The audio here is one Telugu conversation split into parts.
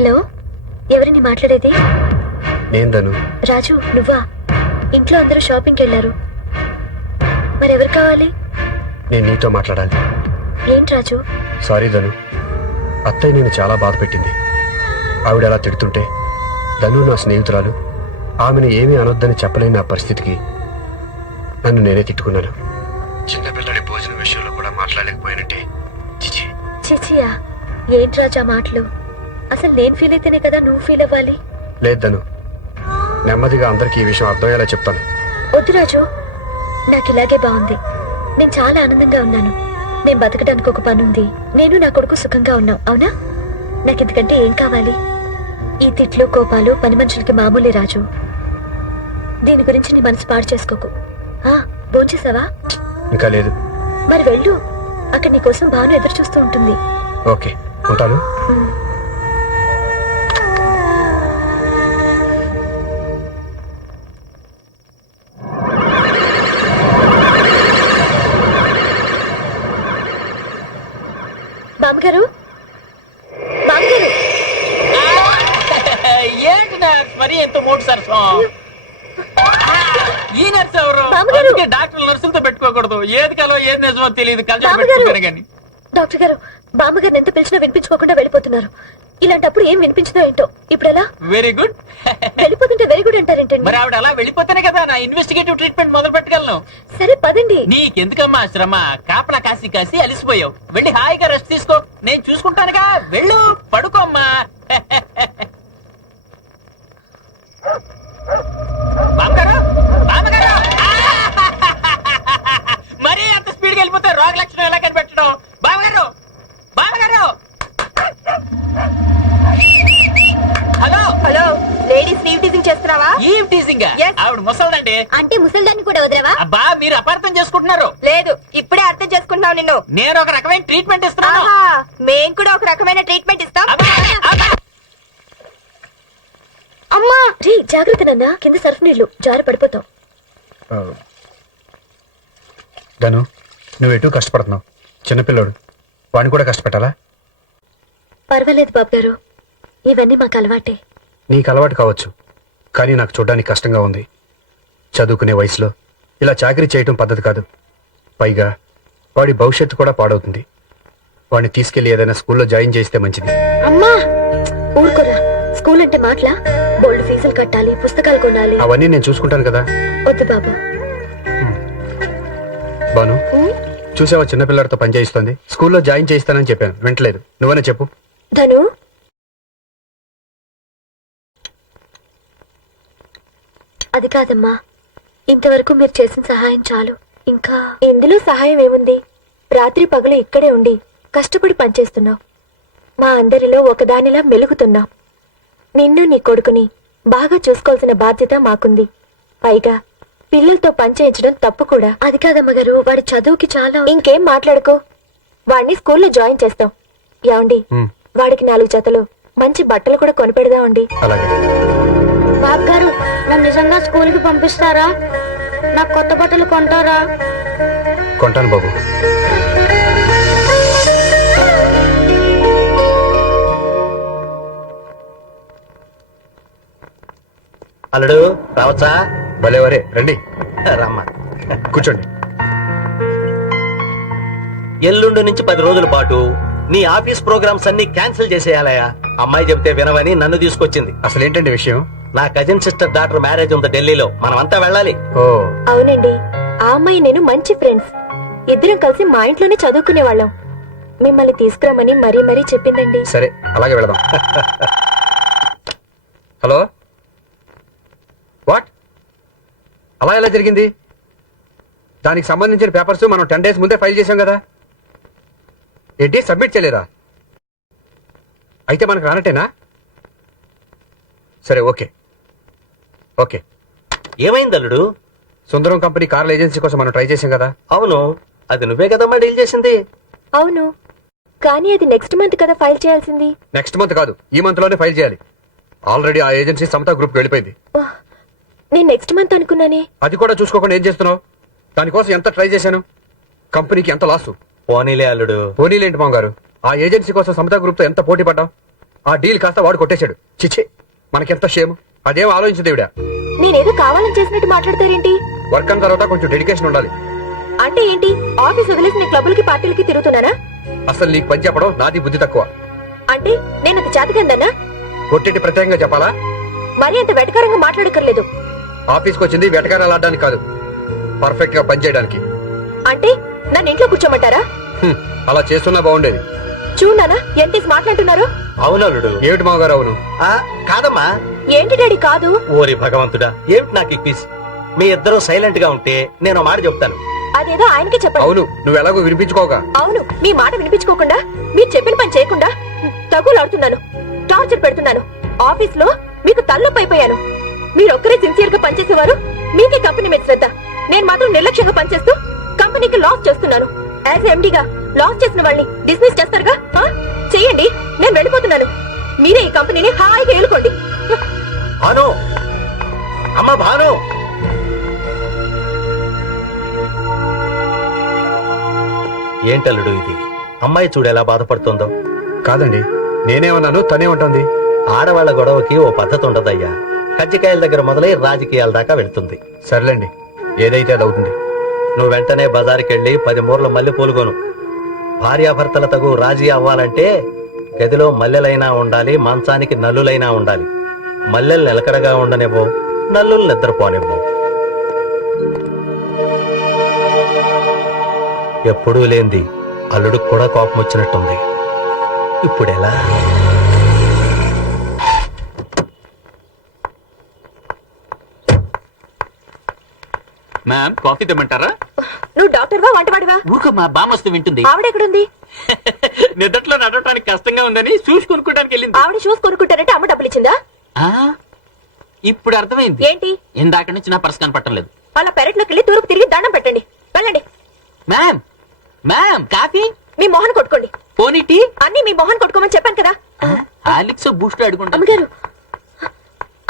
హలో, ఎవరిని మాట్లాడేది? నేను ధను. రాజు, నువ్వా? ఇంట్లో అందరూ షాపింగ్కి వెళ్ళారు. మరెవరు కావాలి? నేను నీతో మాట్లాడాలి. ఏంటి రాజు? సారీ ధను, అత్తయ్య నేను చాలా బాధ పెట్టింది. ఆవిడ అలా తిడుతుంటే ధను నా స్నేహితురాలు, ఆమెను ఏమీ అనొద్దని చెప్పలేని నా పరిస్థితికి నన్ను నేనే తిట్టుకున్నాను. చిన్నపిల్లడి భోజనం విషయంలో కూడా మాట్లాడలేకపోయినట్టే. చిచి. చిచియా? ఏంటి రాజా మాటలు? అసలు నేను ఫీల్ అయితేనే కదా నువ్వు ఫీల్ అవ్వాలి. లేదు ధను, నెమ్మదిగా అందరికీ ఈ విషయం అర్థమయ్యేలా చెప్తాను. వద్దు రాజు, నాకు ఇలాగే బాగుంది. నేను చాలా ఆనందంగా ఉన్నాను. నేను బతకడానికి ఒక పని ఉంది. నేను నా కొడుకు సుఖంగా ఉన్నాం, అవునా? నాకు ఇంతకంటే ఏం కావాలి? ఈ తిట్లు కోపాలు పని మనుషులకి మామూలే రాజు. దీని గురించి నీ మనసు పాడు చేసుకోకు. భోంచేసావా? ఇంకా లేదు. మరి వెళ్ళు, అక్కడ నీకోసం భాను ఎదురు చూస్తూ ఉంటుంది. ఓకే, ఉంటాను. బామ్మగారు, బామ్మగారు. ఏంటి నర్స్ మరి ఎంత మూడు సరసం? ఈ నర్స్ ఎవరు? డాక్టర్ నర్సులతో పెట్టుకోకూడదు. ఏది కలో ఏది నిజమో తెలియదు. కానీ డాక్టర్ గారు, బామ్మగారిని ఎంత పిలిచినా వినిపించుకోకుండా వెళ్ళిపోతున్నారు. ఇలాంటప్పుడు ఏం వినిపించదో ఏంటో. ఇప్పుడు ఎలా? Very good. వెళ్ళిపోతుంటే వెరీ గుడ్ అంటారేంటండి? మరి ఆవిడ అలా వెళ్ళిపోతేనే కదా నా ఇన్వెస్టిగేటివ్ ట్రీట్మెంట్ మొదలు పెట్టగలను. సరే పదండి. నీకెందుకమ్మా శ్రమ? కాపలా కాసి కాసి అలిసిపోయావు. వెళ్ళి హాయిగా రెస్ట్ తీసుకో. నేను చూసుకుంటానుగా. వెళ్ళు, పడుకోమ్మా. మరీ అంత స్పీడ్ గా వెళ్ళిపోతే రోగ లక్షణం ఎలా కనిపెట్టడం? బావగారు, బావగారు. Hello hello, ladies eve teasing చేస్తున్నావా? Eve teasing? ఆవిడ ముసల్దండి. అంటే ముసల్దాన్ని కూడా వదిలేవా? అబ్బా, మీరు అపార్థం చేసుకుంటున్నారు. లేదు, ఇప్పుడే అర్థం చేసుకుంటున్నావు నిన్ను. నేను ఒక రకమైన ట్రీట్మెంట్ ఇస్తున్నాను. మేం కూడా ఒక రకమైన ట్రీట్మెంట్ ఇస్తాం. అమ్మా రీ, జాగ్రత్త నాన్న, కింద సర్ఫ్ నీళ్లు, జారి పడిపోతావు. ధను, నువ్వు ఎటు కష్టపడుతున్నావు. చిన్నపిల్లోడు, వాడిని కూడా కష్టపెట్టాలా? పర్వాలేదు బాబు గారు, ఇవన్నీ మాకు అలవాటే. నీకు అలవాటు కావచ్చు, కానీ నాకు చూడడానికి కష్టంగా ఉంది. చదువుకునే వయసులో ఇలా చాకరీ చేయటం పద్ధతి కాదు. పైగా వాడి భవిష్యత్తు కూడా పాడవుతుంది. వాడిని తీసుకెళ్లి ఏదైనా స్కూల్లో జాయిన్ చేస్తే మంచిది. అమ్మా ఊరుకోరా, స్కూల్ అంటే మాటలా? బోల్డ్ ఫీజులు కట్టాలి, పుస్తకాలు కొనాలి. అవన్నీ నేను చూసుకుంటాను కదా. వద్దు బాబు. బాను, చూసావా చిన్నపిల్లడితో పని చేయిస్తోంది. స్కూల్లో జాయిన్ చేయిస్తానని చెప్పాను, వింటలేదు. నువ్వనే చెప్పు. ధను, అది కాదమ్మా, ఇంతవరకు మీరు చేసిన సహాయం చాలు. ఇంకా ఇందులో సహాయం ఏముంది? రాత్రి పగలు ఇక్కడే ఉండి కష్టపడి పనిచేస్తున్నావు. మా అందరిలో ఒకదానిలా మెలుగుతున్నావు. నిన్ను నీ కొడుకుని బాగా చూసుకోవాల్సిన బాధ్యత మాకుంది. పైగా పిల్లలతో పనిచేయించడం తప్పు కూడా. అది కాదమ్మగారు, వాడి చదువుకి చాలా. ఇంకేం మాట్లాడుకో, వాడిని స్కూల్లో జాయిన్ చేస్తాం. ఏమండి, వాడికి 4 జతలు మంచి బట్టలు కూడా కొనిపెడదామండి. బాబు గారు, నన్ను నిజంగా స్కూల్ కి పంపిస్తారా? నాకు కొత్త బట్టలు కొంటారా? కొంటాను బాబు. అల్లుడు రావచ్చా? భలేవరే, రండి. రమ్మా, కూర్చోండి. ఎల్లుండి నుంచి 10 రోజుల పాటు నీ ఆఫీస్ ప్రోగ్రామ్స్ అన్ని క్యాన్సిల్ చేసేయాలయా. అమ్మాయి చెబితే వినవని నన్ను తీసుకొచ్చింది. అసలు ఏంటండి విషయం? నా కజిన్ సిస్టర్ డాక్టర్ మ్యారేజ్ ఉంది ఢిల్లీలో. మనమంతా వెళ్ళాలి. ఓ అవునండి, ఆ అమ్మాయి నేను మంచి ఫ్రెండ్స్. ఇద్దరం కలిసి మా ఇంట్లోనే చదువుకునే వాళ్ళం. మిమ్మల్ని తీసుకురామని మరీ మరీ చెప్పిందండి. సరే, అలాగే వెళదాం. Hello, what? అలా ఎలా జరిగింది? దానికి సంబంధించిన పేపర్స్ మనం 10 days ముందే ఫైల్ చేసాం కదా. ఏంటి, సబ్మిట్ చేయలేదా? అయితే మనకు రానట్టేనా? సరే, ఓకే ఓకే. ఏమైంది అల్లుడు? సుందరం కంపెనీ కార్ల ఏజెన్సీ కోసం మనం ట్రై చేసాం కదా. అవును, అది నువ్వే కదమ్మా డీల్ చేసింది. అవును, కానీ అది నెక్స్ట్ మంత్ కదా ఫైల్ చేయాల్సింది. నెక్స్ట్ మంత్ కాదు, ఈ మంత్ లోనే ఫైల్ చేయాలి. ఆల్రెడీ ఆ ఏజెన్సీ సమతా గ్రూప్ వెళ్ళిపోయింది. నేను నెక్స్ట్ మంత్ అనుకున్నానే. అది కూడా చూసుకోకుండా ఏం చేస్తున్నావు? దానికోసం ఎంత ట్రై చేశాను, కంపెనీకి ఎంత లాసు. పోనీలే అల్లుడు. పోనీలేంటి మామగారు, ఆ ఏజెన్సీ కోసం సమతా గ్రూప్ తో ఎంత పోటీ పడ్డాం. ఆ డీల్ కాస్త వాడు కొట్టేశాడు. చిచ్చే, మనకెంత షేమ్. అదేం ఆలోచించదు ఈవిడ. నేనేదో కావాలని చేసినట్టు మాట్లాడతారేంటి? వర్క్ అన్న తర్వాత కొంచెం డెడికేషన్ ఉండాలి. అంటే ఏంటి? ఆఫీస్ వదిలేసి నీ క్లబ్బులకి పార్టీలకి తిరుగుతున్నానా? అసలు నీకు పని చెప్పడం నాది బుద్ధి తక్కువ. అంటే నేను అది చేతకందన్నా? కొట్టేటి ప్రత్యేకంగా చెప్పాలా? మరీ అంత వెటకారంగా మాట్లాడక్కర్లేదు. ఆఫీస్కి వచ్చింది వెటకారాలు ఆడడానికి కాదు, పర్ఫెక్ట్ గా పని చేయడానికి. అంటే నన్ను ఇంట్లో కూర్చోమంటారా? అలా చేస్తున్నా బాగుండేది. చూడనా ఎంటీస్ మాట్లాడుతున్నారు? అవునల్లుడు. ఏమిటి మామగారు? అవును. కాదమ్మా. ఏంటి డాడీ కాదు? ఓరి భగవంతుడా, ఏమిటి నాకు ఈ క్విజ్? మీ ఇద్దరు సైలెంట్ గా ఉంటే నేను ఒక మాట చెప్తాను. అదేదో ఆయనకే చెప్పండి. అవును, నువ్వు ఎలాగో వినిపించుకోగా. అవును, మీ మాట వినిపించుకోకుండా మీరు చెప్పిన పని చేయకుండా తగులాడుతున్నాను, టార్చర్ పెడుతున్నాను. ఆఫీస్ లో మీకు తల్లొప్పైపోయాను. మీరొక్కరే సిన్సియర్ గా పనిచేసేవారు, మీకే కంపెనీ మీద శ్రద్ధ. నేను మాత్రం నిర్లక్ష్యంగా పనిచేస్తూ కంపెనీకి లాస్ చేస్తున్నాను. యాజ్ ఎండీగా లాస్ చేసిన వాళ్ళని డిస్మిస్ చేస్తారుగా? చెయ్యండి, నేను వెళ్ళిపోతున్నాను. మీరే ఈ కంపెనీని హాయిగా ఏలుకోండి. భాను, అమ్మ భాను. ఏంటల్లుడు ఇది? అమ్మాయి చూడు ఎలా బాధపడుతుందో. కాదండి, నేనేమన్నాను, తనే ఉంటుంది. ఆడవాళ్ల గొడవకి ఓ పద్ధతి ఉండదయ్యా. కజ్జికాయల దగ్గర మొదలై రాజకీయాల దాకా వెళ్తుంది. సర్లేండి, ఏదైతే అది అవుతుంది. నువ్వు వెంటనే బజారుకెళ్ళి 10 మూరల మల్లెపూలు కొను. భార్యాభర్తల తగు రాజీ అవ్వాలంటే గదిలో మల్లెలైనా ఉండాలి, మంచానికి నల్లులైనా ఉండాలి. మల్లెలు నిలకడగా ఉండనివ్వు, నల్లులు నిద్రపోనివ్వు. ఎప్పుడూ లేంది అల్లుడికి కూడా కోపం వచ్చినట్టుంది. ఇప్పుడెలా? మ్యామ్, కాఫీ తెమ్మంటారా? నువ్వు డాక్టర్ వా వంటవాడివా? ఊరుకో, మా బామొస్తూ వింటుంది. ఆవిడెక్కడుంది? నిద్రలో నడవటానికి కష్టంగా ఉందని షూస్ కొనుక్కోడానికి వెళ్ళింది. ఆవిడ షూస్ కొనుక్కుంటారంటే అమ్మ డబ్బులు ఇచ్చిందా? ఆ, ఇప్పుడు అర్థమైంది. ఏంటి? ఇందాక నుంచి నా పర్స్ కనపట్టలేదు. వాళ్ళ పెరట్లోకి వెళ్ళి తూర్పు తిరిగి దండం పెట్టండి, వెళ్ళండి. Ma'am, ma'am, coffee? మీ మొహన్ కొట్టుకోండి. పోనీ టీ? అన్ని మీ మొహన్ కొట్టుకోమని చెప్పాను కదా. హాలిక్స్ బూస్ట్ అడుగుంటా. అమ్మగారు,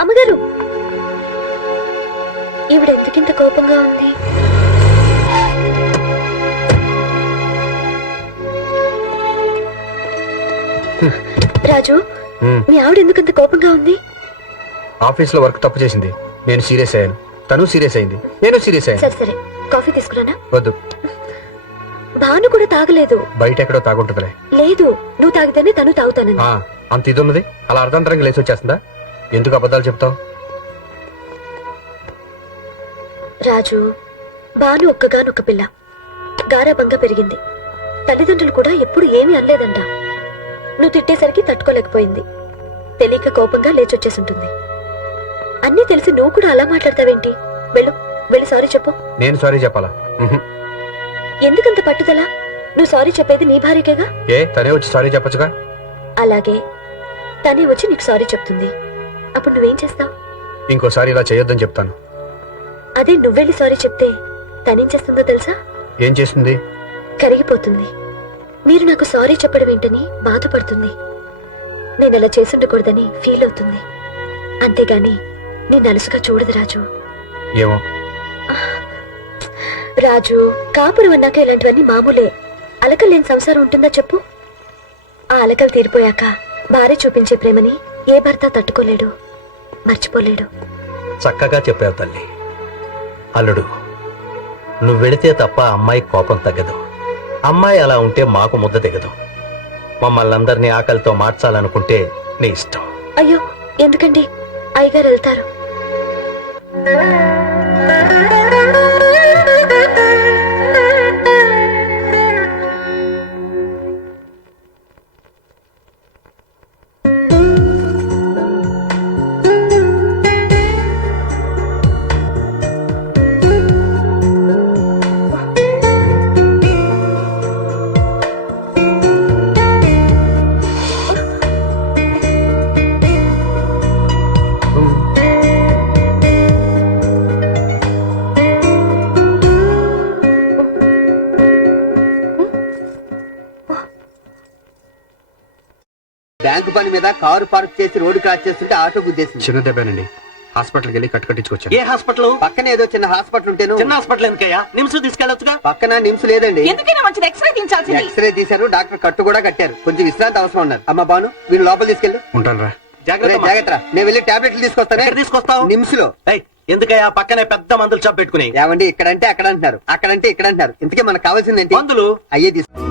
అమ్మగారు, ఈవిడ ఎందుకింత కోపంగా ఉంది? రాజు, మీ ఆవిడ ఎందుకంత కోపంగా ఉంది? ఆఫీస్ లో వర్క్ తప్పు చేసింది, నేను సీరియస్ అయ్యాను. తను సీరియస్ అయింది, నేను సీరియస్ అయ్యాను. సరే సరే, కాఫీ తీసుకురానా? వద్దు, భాను కూడా తాగలేదు. బయట ఎక్కడో తాగుంటుందిలే. లేదు, నువ్వు తాగితేనే తను తాగుతానని. అంత ఇది ఉన్నది, అలా అర్ధంతరంగా లేచి వచ్చేస్తుందా? ఎందుకు అబద్ధాలు చెప్తావు? రాజు, భాను ఒక్కగానొక్క పిల్ల, గారాబంగా పెరిగింది. తల్లిదండ్రులు కూడా ఎప్పుడు ఏమీ అనలేదంట. నువ్వు తిట్టేసరికి తట్టుకోలేకపోయింది. తెలియక కోపంగా లేచొచ్చేసుంటుంది. అన్నీ తెలిసి నువ్వు కూడా అలా మాట్లాడతావేంటి? వెళ్ళు, వెళ్ళి సారీ చెప్పు. నేను సారీ చెప్పాలా? ఎందుకంత పట్టుదల? నువ్వు సారీ చెప్పేది నీ భార్యకేగా. తనే వచ్చి సారీ చెప్పొచ్చుగా. అలాగే తనే వచ్చి నీకు సారీ చెప్తుంది. అప్పుడు నువ్వేం చేస్తావు? ఇంకోసారి ఇలా చేయొద్దని చెప్తాను. అదే నువ్వెళ్ళి సారీ చెప్తే తనేం చేస్తుందో తెలుసా? ఏం చేస్తుంది? కరిగిపోతుంది. మీరు నాకు సారీ చెప్పడం ఏంటని బాధపడుతుంది. నేను అలా చేసుండకూడదని ఫీల్ అవుతుంది. అంతేగాని నేను అలసుగా చూడదు రాజు. ఏమో రాజు, కాపురం అన్నాక ఇలాంటివన్నీ మామూలే. అలకలు లేని సంసారం ఉంటుందా చెప్పు? ఆ అలకలు తీరిపోయాక భార్య చూపించే ప్రేమని ఏ భర్త తట్టుకోలేడు, మర్చిపోలేడు. చక్కగా చెప్పావు తల్లి. అల్లుడు, నువ్వు వెళితే తప్ప అమ్మాయి కోపం తగ్గదు. అమ్మాయి అలా ఉంటే మాకు ముద్ద దిగదు. మమ్మల్ని అందరినీ ఆకలితో మార్చాలనుకుంటే నీ ఇష్టం. అయ్యో, ఎందుకండి? అయ్యగారు వెళ్తారు. బ్యాంకు పని మీద కారు పార్క్ చేసి రోడ్డు క్రాస్ చేస్తుంటే ఆటో గుద్దేసింది. చిన్న దెబ్బేనండి. హాస్పిటల్కి వెళ్ళి కట్టించుకొచ్చాను. ఏ హాస్పిటల్? పక్కన ఏదో చిన్న హాస్పిటల్ ఉంటేను. చిన్న హాస్పిటల్ ఎందుకయ్యా? నిమ్స్ తీసుకెళ్ళొచ్చుగా. పక్కన నిమ్స్ లేదండి. ఎందుకైనా మంచిది ఎక్స్రే తీయించాల్సింది. ఎక్స్రే తీశారు, డాక్టర్ కట్టు కూడా కట్టారు. కొంచెం విశ్రాంతి అవసరం ఉన్నారు. అమ్మ బాను వీళ్ళు లోపల తీసుకెళ్ళి. ఉంటాను రా. జాగ్రత్త. నేను వెళ్ళి టాబ్లెట్లు తీసుకొస్తానే. ఎక్కడ తీసుకొస్తావు? నిమ్స్ లో. ఏయ్, ఎందుకయ్యా పక్కనే పెద్ద మందులు షాప్ పెట్టుకుని? ఏమండి ఇక్కడంటే అక్కడ అంటున్నారు, అక్కడంటే ఇక్కడ అంటున్నారు. ఇంతకీ మనకు కావాల్సింది ఏంటి? మందులు. అయ్యే తీసుకో.